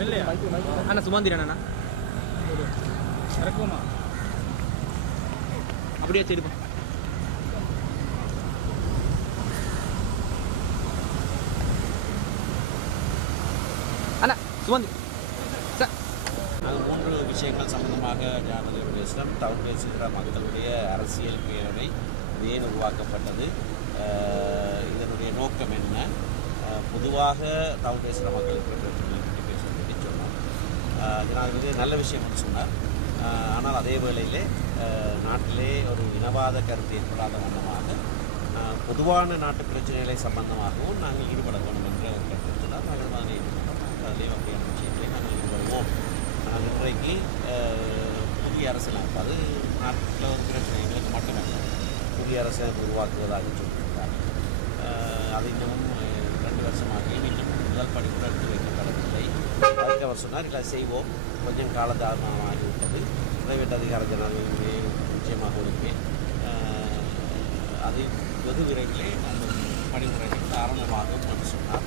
அண்ணா சுமந்திரன் அண்ணா இறக்குமா அப்படியே சரிப்பா. அண்ணா சுமந்தி சார் நாங்கள் 3 விஷயங்கள் சம்பந்தமாக ஜனாதிபதி பேசுகிறோம். டவுன் பேசுகிற மக்களுடைய அரசியல் பேரவை இது ஏன் உருவாக்கப்பட்டது, இதனுடைய நோக்கம் என்ன, பொதுவாக டவுன் பேசுகிற மக்களுக்கு பிரச்சனை பற்றி பேசுகிறதை சொன்னோம். ஜனாதிபதி நல்ல விஷயம் என்று சொன்னார். ஆனால் அதே வேளையிலே நாட்டிலே ஒரு இனவாத கருத்து ஏற்படாத வண்ணமாக பொதுவான நாட்டு பிரச்சனைகளை சம்பந்தமாகவும் நாங்கள் ஈடுபட வேண்டும் என்ற ஒரு கருத்து சொன்னார். நாங்கள் அதனை ஈடுபட்டோம். அதிலே வகையான விஷயங்களை நாங்கள் ஈடுபடுவோம். நாங்கள் இன்றைக்கு புதிய அரசியலமைப்பு, அது நாட்டில் ஒரு பிரச்சனை எங்களுக்கு மட்டுமல்ல, புதிய அரசியலமைப்பு உருவாக்குவதாக சொல்லியிருக்காங்க. அது இன்னமும் 2 வருஷமாக இன்னும் முதல் படிப்பு எடுத்து வைக்கப்படவில்லை. அதுக்கு அவர் சொன்னார், இல்லை செய்வோம், கொஞ்சம் காலதாமதமாகிவிட்டது, பிரைவேட் அதிகார ஜனாதிபதியை நிச்சயமாக ஒழிப்பேன், அது வெகு விரைவிலே அந்த படிமுறைகள் ஆரம்பமாகும் என்று சொன்னார்.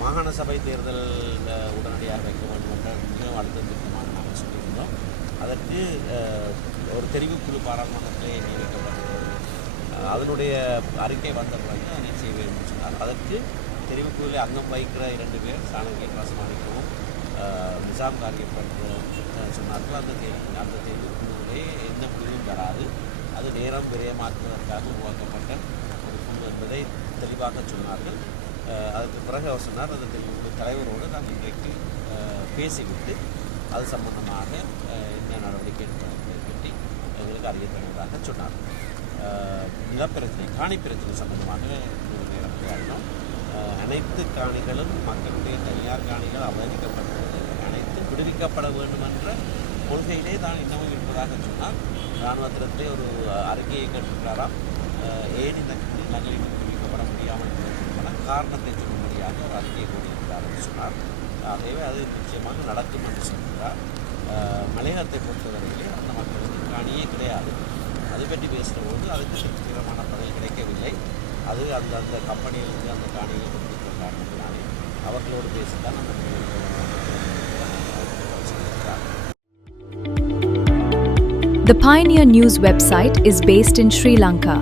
மாகாண சபை தேர்தல் உடனடியாக வைக்க வேண்டும் என்ற மிகவும் அழுத்தம் திட்டமாக நாங்கள் சொல்லியிருந்தோம். அதற்கு ஒரு தெரிவுக்குழு பாராளுமன்றத்திலே நியமிக்கப்பட்டது. அதனுடைய அறிக்கை வந்த பிறகு அதை செய்ய வேண்டும் என்று சொன்னார். அதற்கு தெரிவுக்குழுவில் அங்கம் வகிக்கிற 2 பேர், சாணக்கிய பிரசமானிக்கவும் நிசாம் காரியப்பட்டு சொன்னார்கள். அந்த தெரிவுக்குழுவிலே எந்த முடிவும் வராது, அது நேரம் விரயமாக்குவதற்காக உருவாக்கப்பட்ட ஒரு குழு என்பதை தெளிவாக சொன்னார்கள். அதுக்கு பிறகு அவர் சொன்னார், அந்த தெரிவுக்குழு தலைவரோடு நாங்கள் இன்றைக்கு பேசிவிட்டு அது சம்பந்தமாக என்ன நடவடிக்கை என்பதை பற்றி எங்களுக்கு அறிய தருவதாக சொன்னார். நிலப்பிரச்சனை, காணி பிரச்சனை சம்பந்தமாக நேரம் விளையாடினோம். அனைத்து காணிகளும் மக்களுடைய தனியார் காணிகள் அவமதிக்கப்பட்டுள்ளது, அனைத்தும் விடுவிக்கப்பட வேண்டும் என்ற கொள்கையிலே தான் இன்னமும் இருப்பதாக சொன்னார். இராணுவத்திலே ஒரு அறிக்கையை கேட்டிருக்கிறாராம், ஏன் இந்த நிலங்களில் விடுவிக்கப்பட முடியாமல் இருப்பதற்கான காரணத்தை சொல்லும்படியாக ஒரு அறிக்கையை கூறியிருக்கிறார் என்று சொன்னார். ஆகவே அது நிச்சயமாக நடக்கும் என்று சொல்கிறார். மலையகத்தை பொறுத்தவரையிலே அந்த மக்களுக்கு காணியே கிடையாது. அது பற்றி பேசுகிறபோது அதுக்கு திருப்திகரமான பதில் கிடைக்கவில்லை. அது அந்த கம்பெனிகளுக்கு அந்த காணியை கொடுத்து கொண்டாடினாலே அவர்களோடு பேசித்தான் அந்த சொல்லியிருக்கிறார். The Pioneer News website is based in Sri Lanka.